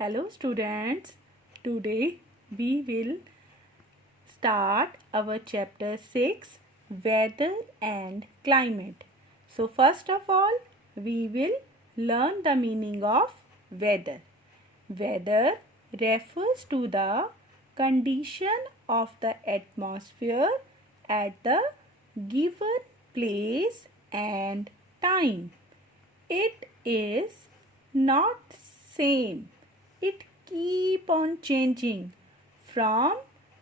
Hello students, today we will start our chapter 6 Weather and Climate. So first of all we will learn the meaning of weather. Weather refers to the condition of the atmosphere at the given place and time. It is not same. It keep on changing from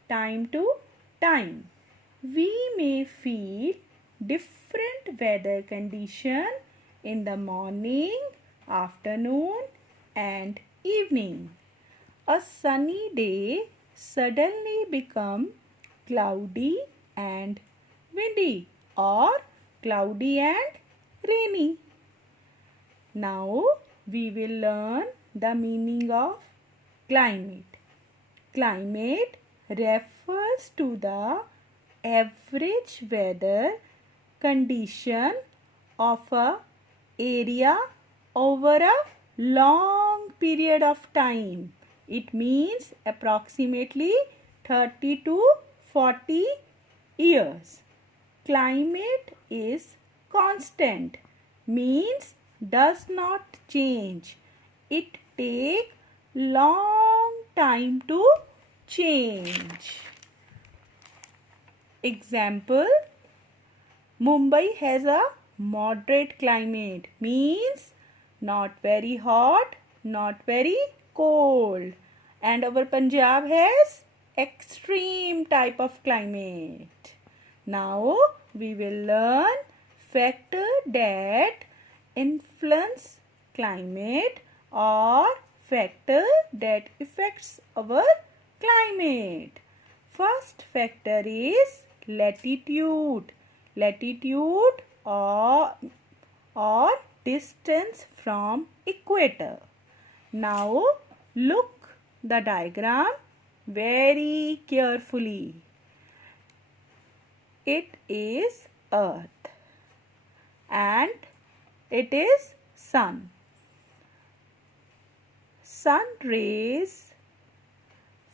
time to time. We may feel different weather condition in the morning, afternoon and evening. A sunny day suddenly become cloudy and windy or cloudy and rainy. Now we will learn the meaning of climate. Climate refers to the average weather condition of a area over a long period of time. It means approximately 30 to 40 years. Climate is constant, means does not change. It take long time to change. Example, Mumbai has a moderate climate, means not very hot, not very cold. And our Punjab has extreme type of climate. Now we will learn factor that influence climate or factor that affects our climate. First factor is latitude. Latitude or distance from equator. Now look the diagram very carefully. It is Earth and it is sun. Sun rays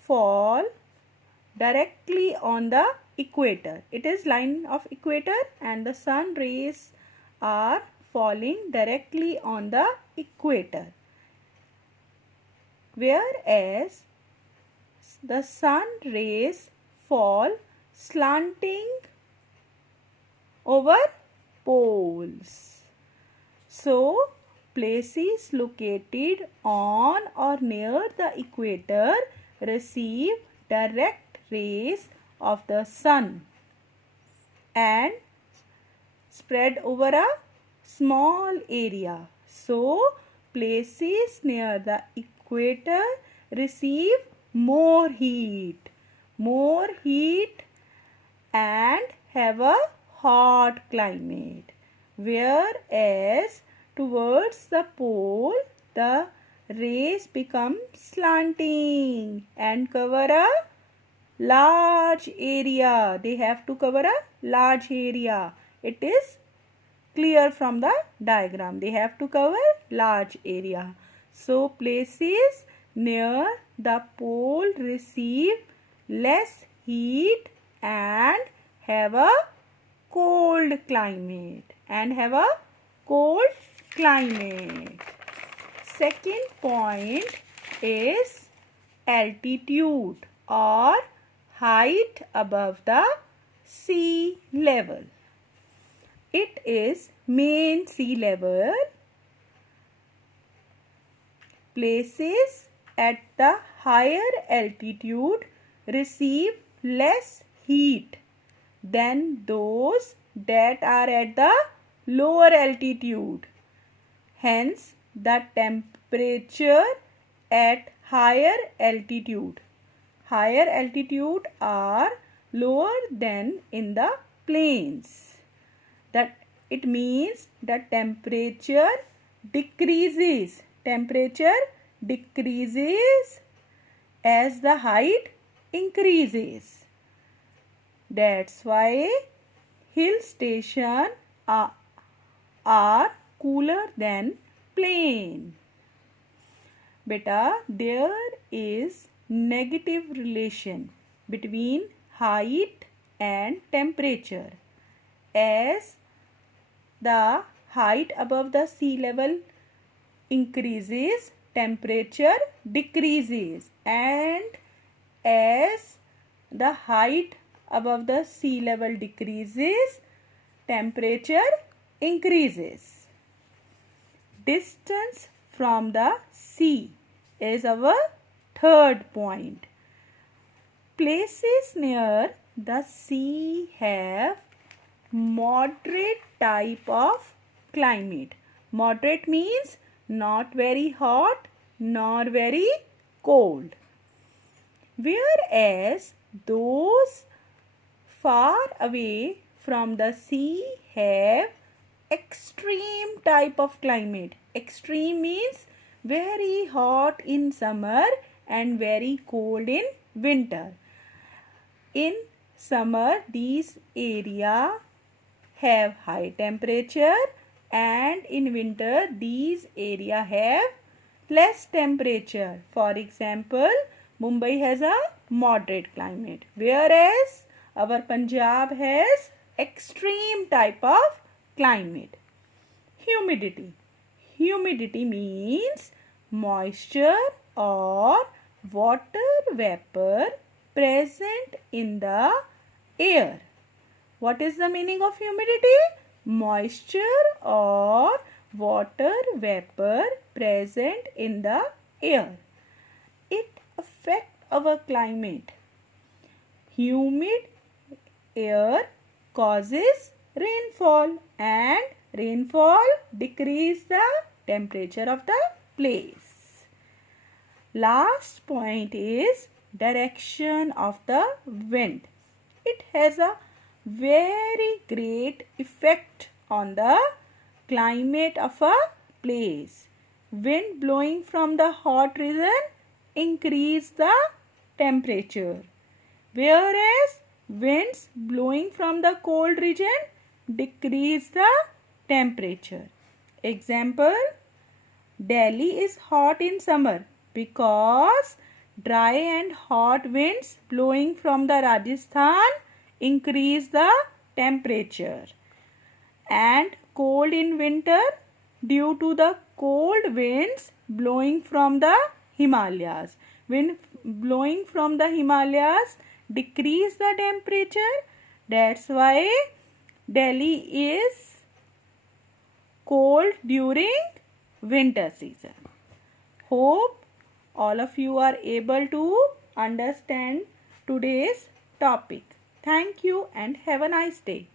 fall directly on the equator. It is line of equator and the sun rays are falling directly on the equator. Whereas the sun rays fall slanting over poles. So, places located on or near the equator receive direct rays of the sun and spread over a small area. So, places near the equator receive more heat and have a hot climate. Whereas towards the pole the rays become slanting and cover a large area. They have to cover a large area. It is clear from the diagram. They have to cover large area. So places near the pole receive less heat and have a cold climate. Second point is altitude or height above the sea level. It is mean sea level. Places at the higher altitude receive less heat than those that are at the lower altitude. Hence, the temperature at higher altitude are lower than in the plains. That it means the temperature decreases as the height increases. That's why hill stations are cooler than plain. beta, there is negative relation between height and temperature. As the height above the sea level increases, temperature decreases, and as the height above the sea level decreases, temperature increases. Distance from the sea is our third point. Places near the sea have moderate type of climate. Moderate means not very hot nor very cold. Whereas those far away from the sea have extreme type of climate. Extreme means very hot in summer and very cold in winter. In summer, these area have high temperature, and in winter these area have less temperature. For example, Mumbai has a moderate climate, whereas our Punjab has extreme type of climate. Humidity. Humidity means moisture or water vapor present in the air. What is the meaning of humidity? Moisture or water vapor present in the air. It affects our climate. Humid air causes rainfall, and rainfall decreases the temperature of the place. Last point is direction of the wind. It has a very great effect on the climate of a place. Wind blowing from the hot region increase the temperature, whereas winds blowing from the cold region decrease the temperature. Example, Delhi is hot in summer because dry and hot winds blowing from the Rajasthan increase the temperature, and cold in winter due to the cold winds blowing from the Himalayas. Wind blowing from the Himalayas decrease the temperature. That's why Delhi is cold during winter season. Hope all of you are able to understand today's topic. Thank you and have a nice day.